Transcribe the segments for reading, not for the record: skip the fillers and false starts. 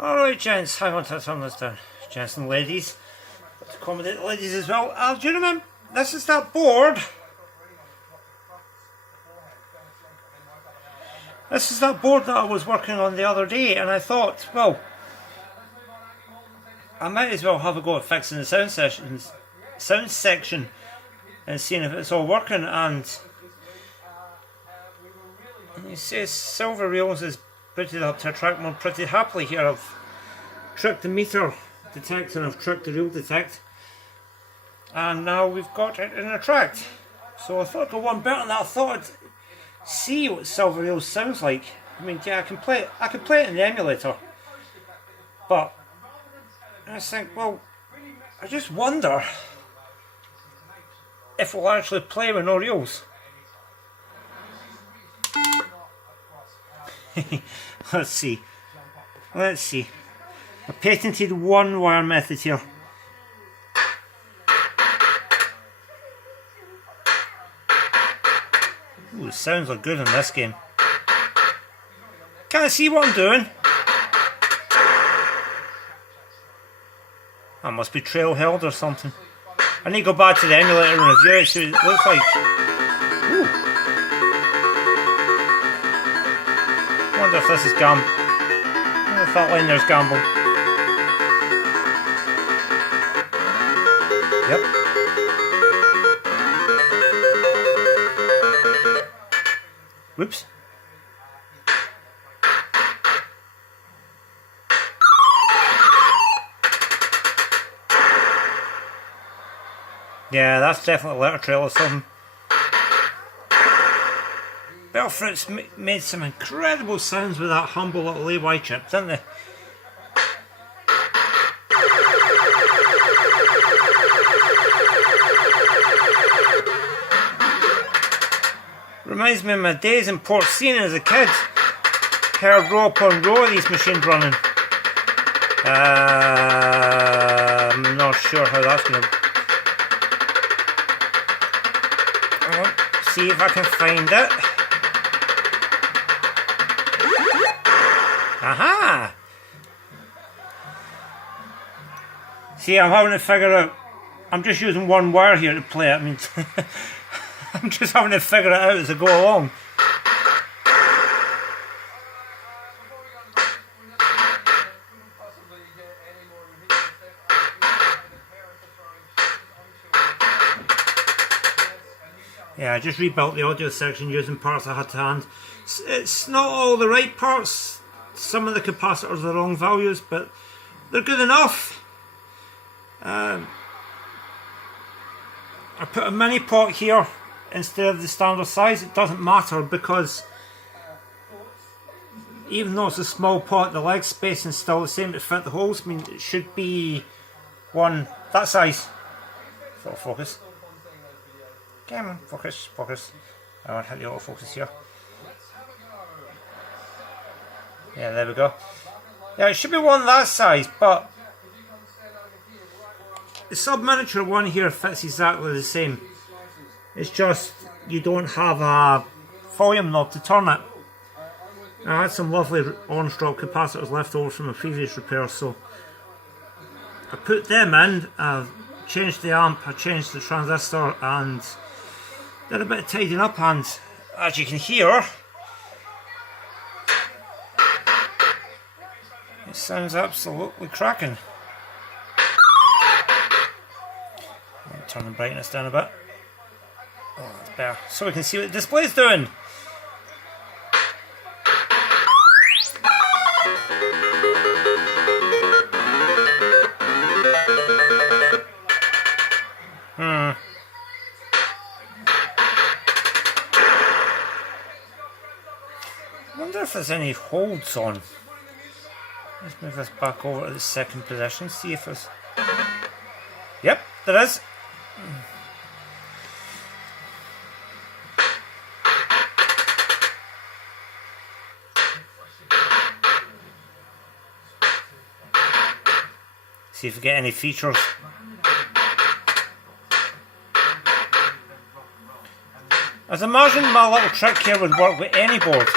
Alright gents, hang on to turn this down. Gents and ladies. To accommodate the ladies as well. Do you remember, this is that board. This is that board that I was working on the other day, and I thought, well, I might as well have a go at fixing the sound section and seeing if it's all working. And it says SILVAREELS is booted up to a track mode pretty happily here. I've tricked the meter detect and I've tricked the reel detect, and now we've got it in a track. So I thought I'd go one better than that. I thought I'd see what SILVAREELS sounds like. I mean, yeah, I can play it in the emulator, but I think, well, I just wonder if we'll actually play with no reels. Let's see. A patented one wire method here. Ooh, the sounds look good in this game. Can't see what I'm doing. That must be trail held or something. I need to go back to the emulator and review it, so it looks like. Ooh. I wonder if this is gamble. I wonder if that line there's gamble. Yep. Whoops. Yeah, that's definitely a letter trail or something. Bellfruit's made some incredible sounds with that humble little AY chip, didn't they? Reminds me of my days in Port Saint as a kid. Heard row upon row of these machines running. I'm not sure how that's going to... See if I can find it. Aha! See, I'm having to figure out. I'm just using one wire here to play it. I mean, I'm just having to figure it out as I go along. Yeah, I just rebuilt the audio section using parts I had to hand. It's not all the right parts. Some of the capacitors are the wrong values, but they're good enough. I put a mini pot here instead of the standard size. It doesn't matter because even though it's a small pot, the leg spacing is still the same to fit the holes. I mean, it should be one that size. Sort of focus. Come on, focus. I want to hit the autofocus here. Yeah, there we go. Yeah, it should be one that size, but the sub-miniature one here fits exactly the same. It's just you don't have a volume knob to turn it. I had some lovely orange drop capacitors left over from a previous repair, so I put them in, I changed the amp, I changed the transistor, and did a bit of tidying up, and as you can hear, it sounds absolutely cracking. Turn the brightness down a bit. Oh, that's better. So we can see what the display's doing. I wonder if there's any holds on. Let's move this back over to the second position, see if there's... Yep, there is. See if we get any features. As imagine my little trick here would work with any board.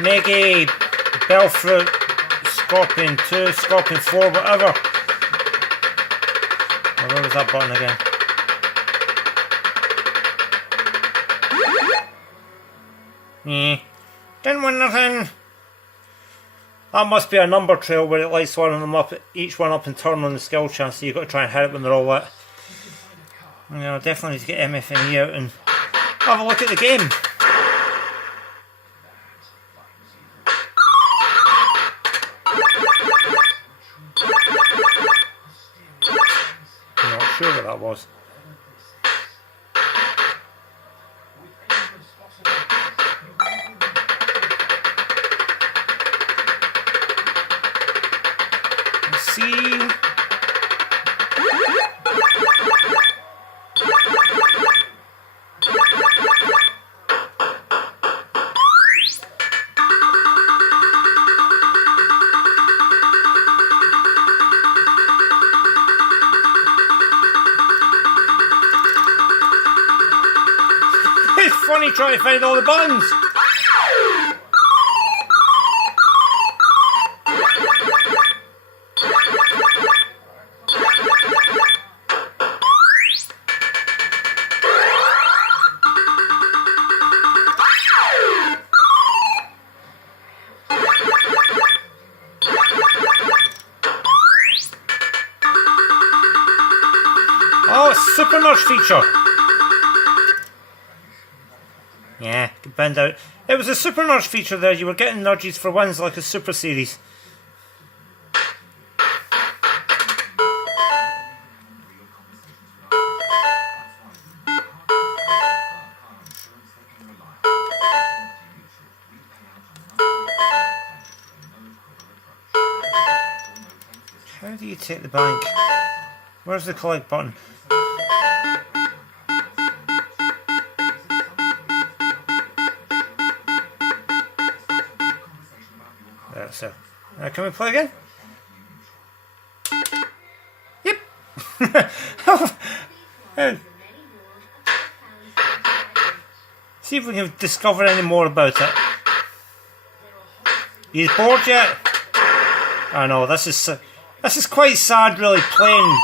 Make a Bellfruit, Scorpion 2, Scorpion 4, whatever. Oh, where was that button again? Didn't win nothing. That must be a number trail where it lights one of them up, each one up in turn on the skill chance, so you've got to try and hit it when they're all lit. You know, definitely need to get MFME out and have a look at the game. I'm not sure what that was. Let's see. It's funny trying to find all the buttons. Oh, super nudge feature. Yeah, could bend out. It was a super nudge feature there. You were getting nudges for wins like a super series. How do you take the bank? Where's the collect button? That's it. Can we play again? Yep. See if we can discover any more about it. You bored yet? I know, this is quite sad, really, playing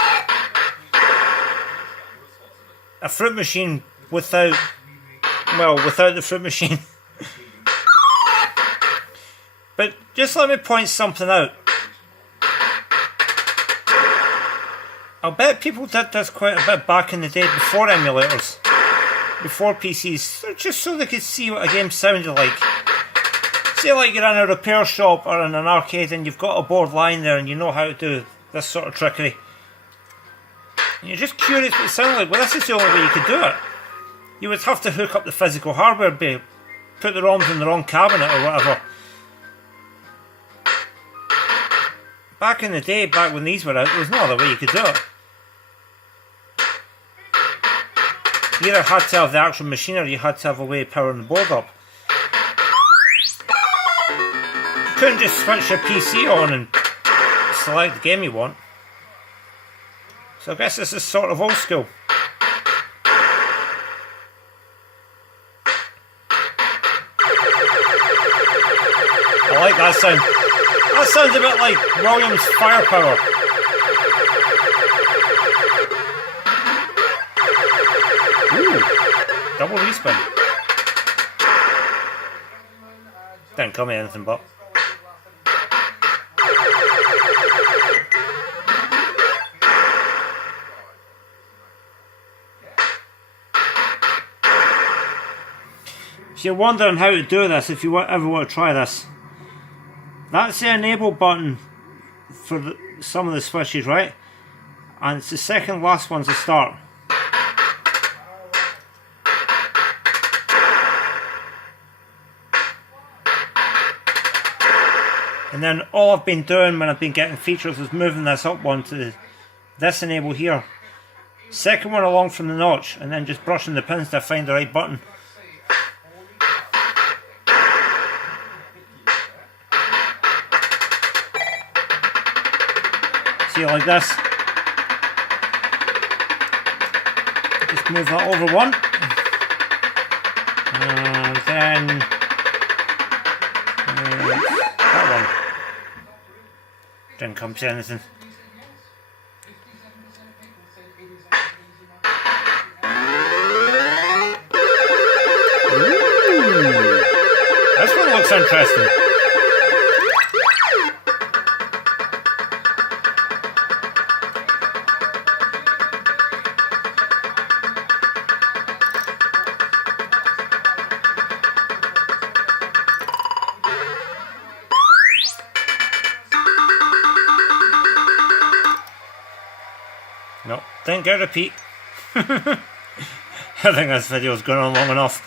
a fruit machine without the fruit machine. But just let me point something out. I'll bet people did this quite a bit back in the day before emulators, before PCs, just so they could see what a game sounded like. Say like you're in a repair shop or in an arcade and you've got a board lying there and you know how to do this sort of trickery. And you're just curious what it sounded like. Well, this is the only way you could do it. You would have to hook up the physical hardware, put the ROMs in the wrong cabinet or whatever. Back in the day, back when these were out, there was no other way you could do it. You either had to have the actual machine or you had to have a way of powering the board up. You couldn't just switch your PC on and select the game you want. So I guess this is sort of old school. I like that sound. That sounds a bit like Williams' Firepower. Ooh, double respin. Didn't come in anything but. If you're wondering how to do this, if you ever want to try this, that's the enable button for some of the switches, right? And it's the second last one to start. And then all I've been doing when I've been getting features is moving this up one to this enable here. Second one along from the notch, and then just brushing the pins to find the right button. See it like this. Just move that over one. And then that one. Didn't come to anything. Ooh, this one looks interesting. No, didn't get a repeat. I think this video's going on long enough.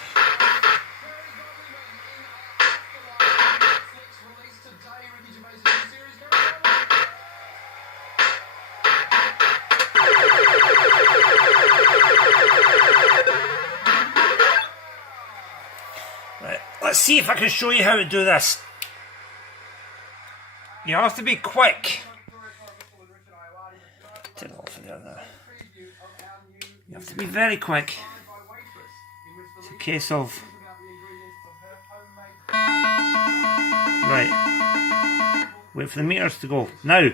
Right, let's see if I can show you how to do this. You have to be quick. Take it off of there now. You have to be very quick. It's a case of... Right. Wait for the meters to go. Now.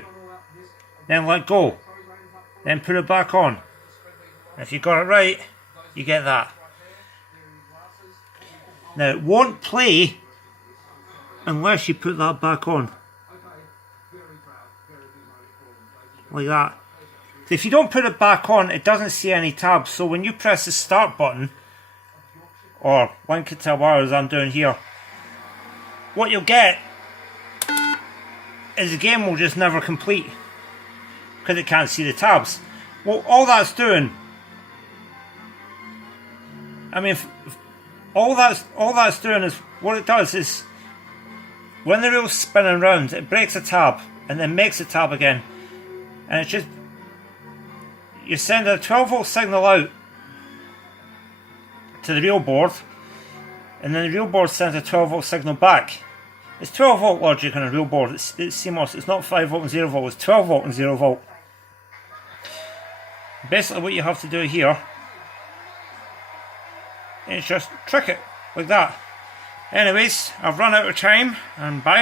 Then let go. Then put it back on. If you got it right, you get that. Now it won't play unless you put that back on. Like that. If you don't put it back on, it doesn't see any tabs. So when you press the start button, or link it to a wire as I'm doing here, what you'll get is the game will just never complete because it can't see the tabs. Well, all that's doing, I mean, all that's doing is, what it does is, when the reel's spinning round, it breaks a tab and then makes a tab again, and it's just, you send a 12 volt signal out to the reel board, and then the reel board sends a 12 volt signal back. It's 12 volt logic on a reel board, it's CMOS, it's not 5 volt and 0 volt, it's 12 volt and 0 volt. Basically what you have to do here is just trick it like that. Anyways, I've run out of time, and bye.